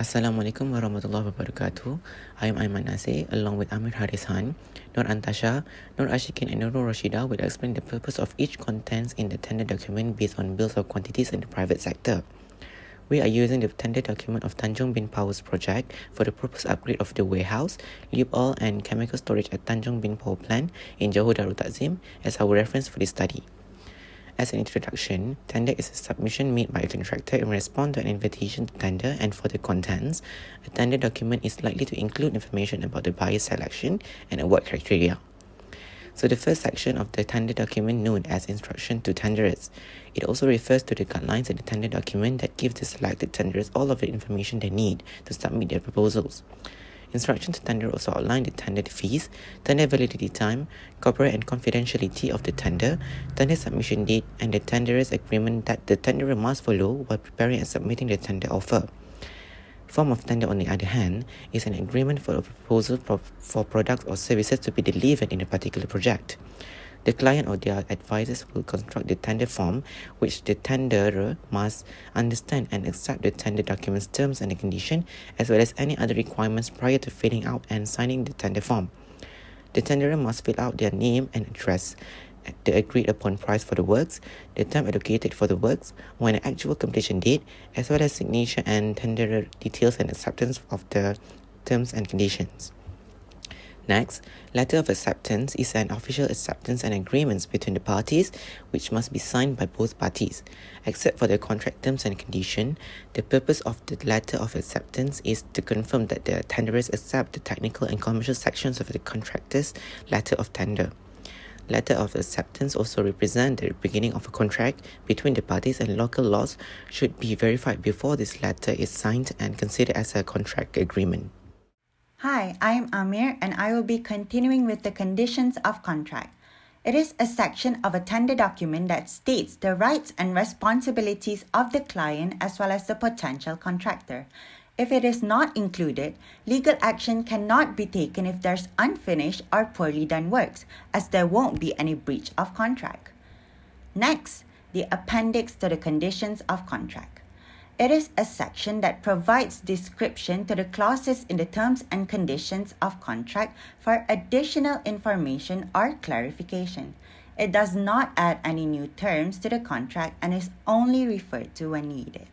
Assalamualaikum warahmatullahi wabarakatuh. I am Aiman Nasir along with Amir Haris Han, Nur Antasha, Nur Ashikin and Nur Rashida will explain the purpose of each contents in the tender document based on bills of quantities in the private sector. We are using the tender document of Tanjung Bin Power's project for the purpose upgrade of the warehouse, lube oil and chemical storage at Tanjung Bin Power Plant in Johor Darul Takzim as our reference for this study. As an introduction, tender is a submission made by a contractor in response to an invitation to tender, and for the contents, a tender document is likely to include information about the buyer selection and award criteria. So the first section of the tender document known as Instruction to Tenderers. It also refers to the guidelines in the tender document that give the selected tenderers all of the information they need to submit their proposals. Instruction to tender also outline the tender fees, tender validity time, corporate and confidentiality of the tender, tender submission date, and the tenderer's agreement that the tenderer must follow while preparing and submitting the tender offer. Form of tender, on the other hand, is an agreement for a proposal for products or services to be delivered in a particular project. The client or their advisors will construct the tender form, which the tenderer must understand and accept the tender document's terms and conditions, as well as any other requirements prior to filling out and signing the tender form. The tenderer must fill out their name and address, the agreed upon price for the works, the time allocated for the works, when an actual completion date, as well as signature and tenderer details and acceptance of the terms and conditions. Next, letter of acceptance is an official acceptance and agreements between the parties, which must be signed by both parties. Except for the contract terms and condition, the purpose of the letter of acceptance is to confirm that the tenderers accept the technical and commercial sections of the contractor's letter of tender. Letter of acceptance also represent the beginning of a contract between the parties, and local laws should be verified before this letter is signed and considered as a contract agreement. Hi, I'm Amir and I will be continuing with the conditions of contract. It is a section of a tender document that states the rights and responsibilities of the client as well as the potential contractor. If it is not included, legal action cannot be taken if there's unfinished or poorly done works, as there won't be any breach of contract. Next, the appendix to the conditions of contract. It is a section that provides description to the clauses in the terms and conditions of contract for additional information or clarification. It does not add any new terms to the contract and is only referred to when needed.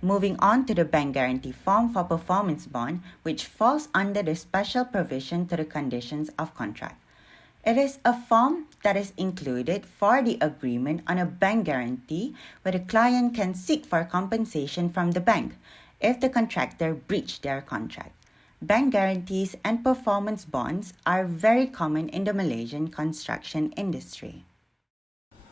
Moving on to the bank guarantee form for performance bond, which falls under the special provision to the conditions of contract. It is a form that is included for the agreement on a bank guarantee where the client can seek for compensation from the bank if the contractor breached their contract. Bank guarantees and performance bonds are very common in the Malaysian construction industry.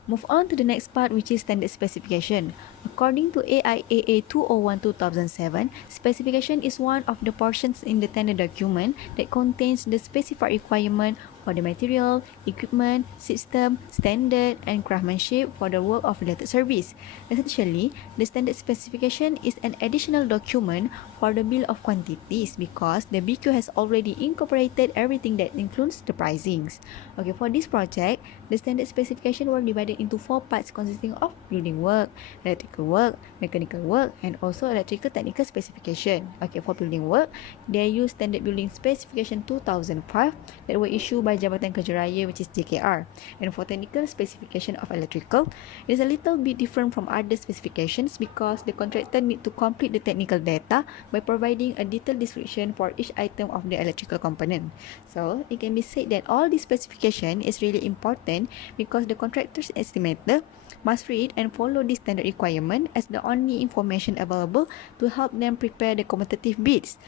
Move on to the next part, which is standard specification. According to AIAA 201/2007, specification is one of the portions in the tender document that contains the specified requirement for the material, equipment, system, standard, and craftsmanship for the work of related service. Essentially, the standard specification is an additional document for the bill of quantities because the BQ has already incorporated everything that includes the pricings. Okay, for this project, the standard specification were divided into 4 parts consisting of building work, electrical work, mechanical work, and also electrical technical specification. Okay, for building work, they use Standard Building Specification 2005 that were issued by Jabatan Kerja Raya, which is JKR. And for technical specification of electrical, it is a little bit different from other specifications because the contractor need to complete the technical data by providing a detailed description for each item of the electrical component. So, it can be said that all this specification is really important because the contractor's estimator must read and follow this standard requirement as the only information available to help them prepare the competitive bids.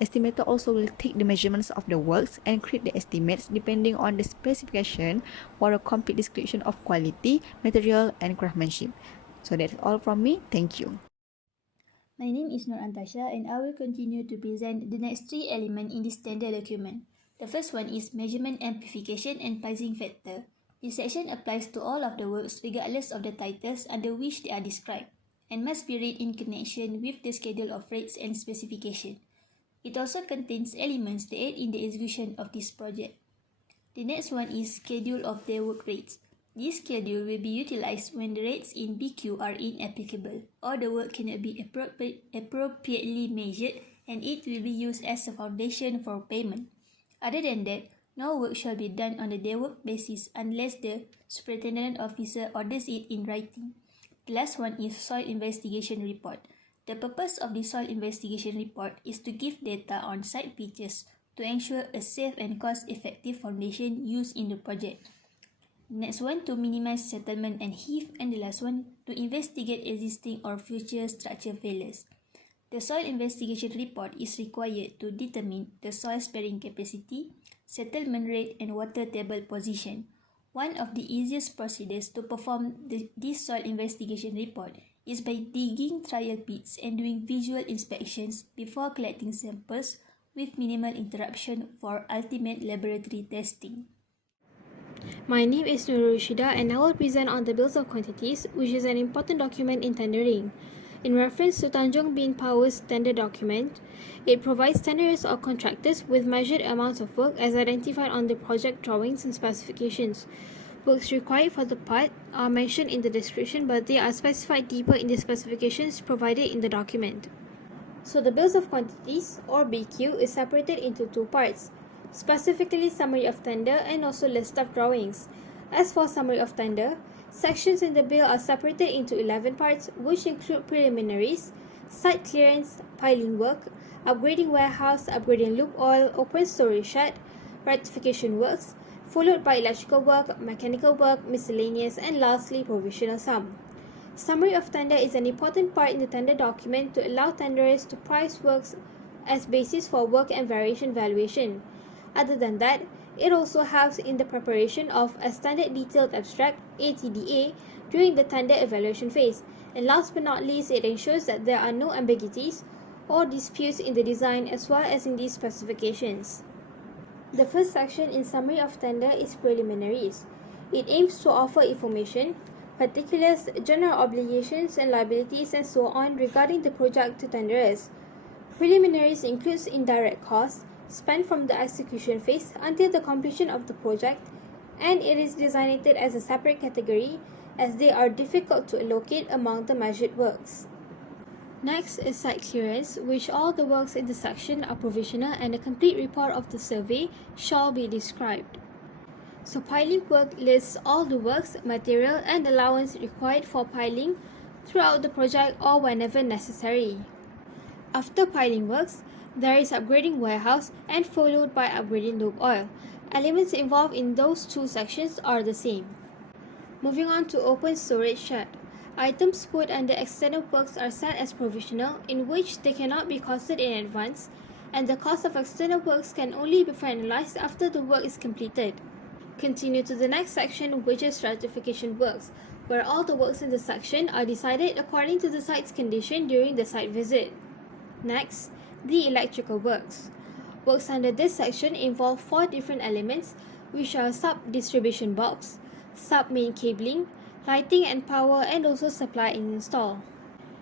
Estimator also will take the measurements of the works and create the estimates depending on the specification for a complete description of quality, material, and craftsmanship. So that's all from me. Thank you. My name is Nur Antasha and I will continue to present the next 3 elements in this standard document. The first one is measurement amplification and pricing factor. This section applies to all of the works regardless of the titles under which they are described and must be read in connection with the schedule of rates and specification. It also contains elements that aid in the execution of this project. The next one is schedule of the work rates. This schedule will be utilized when the rates in BQ are inapplicable or the work cannot be appropriately measured, and it will be used as a foundation for payment. Other than that, no work shall be done on a day work basis unless the superintendent officer orders it in writing. The last one is soil investigation report. The purpose of the soil investigation report is to give data on site features to ensure a safe and cost-effective foundation used in the project. The next one, to minimize settlement and heave, and the last one, to investigate existing or future structure failures. The soil investigation report is required to determine the soil sparing capacity, settlement rate, and water table position. One of the easiest procedures to perform this soil investigation report is by digging trial pits and doing visual inspections before collecting samples with minimal interruption for ultimate laboratory testing. My name is Nurul Rashida and I will present on the Bills of Quantities, which is an important document in tendering. In reference to Tanjung Bin Power's tender document, it provides tenderers or contractors with measured amounts of work as identified on the project drawings and specifications. Works required for the part are mentioned in the description, but they are specified deeper in the specifications provided in the document. So the Bills of Quantities, or BQ, is separated into two parts, specifically Summary of Tender and also List of Drawings. As for Summary of Tender, sections in the bill are separated into 11 parts, which include preliminaries, site clearance, piling work, upgrading warehouse, upgrading loop oil, open storage shed, rectification works, followed by electrical work, mechanical work, miscellaneous, and lastly provisional sum. Summary of Tender is an important part in the tender document to allow tenderers to price works as basis for work and variation valuation. Other than that, it also helps in the preparation of a standard detailed abstract (ATDA) during the tender evaluation phase. And last but not least, it ensures that there are no ambiguities or disputes in the design as well as in these specifications. The first section in Summary of Tender is Preliminaries. It aims to offer information, particulars, general obligations and liabilities and so on regarding the project to tenderers. Preliminaries includes indirect costs spent from the execution phase until the completion of the project, and it is designated as a separate category as they are difficult to allocate among the measured works. Next is site clearance, which all the works in the section are provisional and a complete report of the survey shall be described. So piling work lists all the works, material and allowance required for piling throughout the project or whenever necessary. After piling works, there is upgrading warehouse and followed by upgrading loop oil. Elements involved in those two sections are the same. Moving on to open storage shed. Items put under external works are set as provisional, in which they cannot be costed in advance, and the cost of external works can only be finalized after the work is completed. Continue to the next section, which is stratification works, where all the works in the section are decided according to the site's condition during the site visit. Next, the electrical works. Works under this section involve 4 different elements, which are sub-distribution box, sub-main cabling, lighting and power, and also supply and install.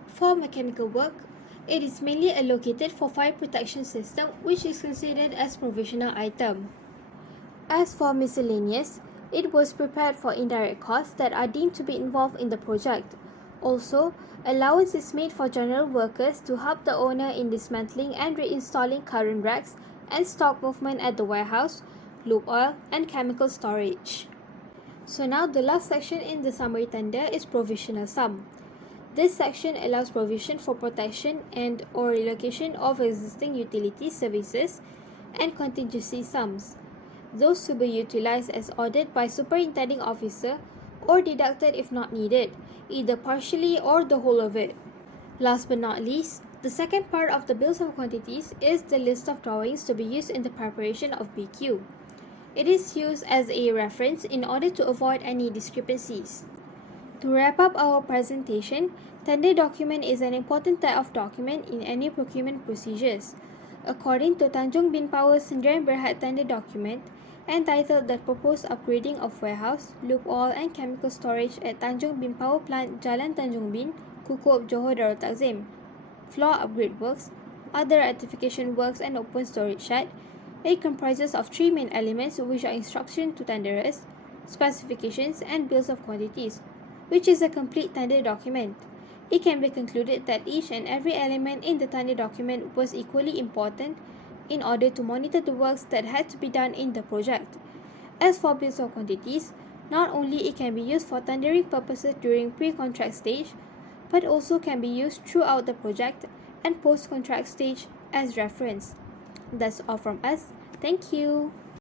For mechanical work, it is mainly allocated for fire protection system, which is considered as provisional item. As for miscellaneous, it was prepared for indirect costs that are deemed to be involved in the project. Also, allowance is made for general workers to help the owner in dismantling and reinstalling current racks and stock movement at the warehouse, loop oil, and chemical storage. So now the last section in the summary tender is provisional sum. This section allows provision for protection and or relocation of existing utility services and contingency sums, those to be utilized as ordered by superintending officer or deducted if not needed, either partially or the whole of it. Last but not least, the second part of the bills of quantities is the list of drawings to be used in the preparation of BQ. It is used as a reference in order to avoid any discrepancies. To wrap up our presentation, tender document is an important type of document in any procurement procedures. According to Tanjung Bin Power Sdn Bhd tender document, entitled The Proposed Upgrading of Warehouse, Loop Oil and Chemical Storage at Tanjung Bin Power Plant, Jalan Tanjung Bin, Kukup, Johor Darul Takzim, floor upgrade works, other rectification works and open storage shed. It comprises of 3 main elements, which are instruction to tenderers, specifications, and bills of quantities, which is a complete tender document. It can be concluded that each and every element in the tender document was equally important in order to monitor the works that had to be done in the project. As for bills of quantities, not only it can be used for tendering purposes during pre-contract stage, but also can be used throughout the project and post-contract stage as reference. That's all from us. Thank you.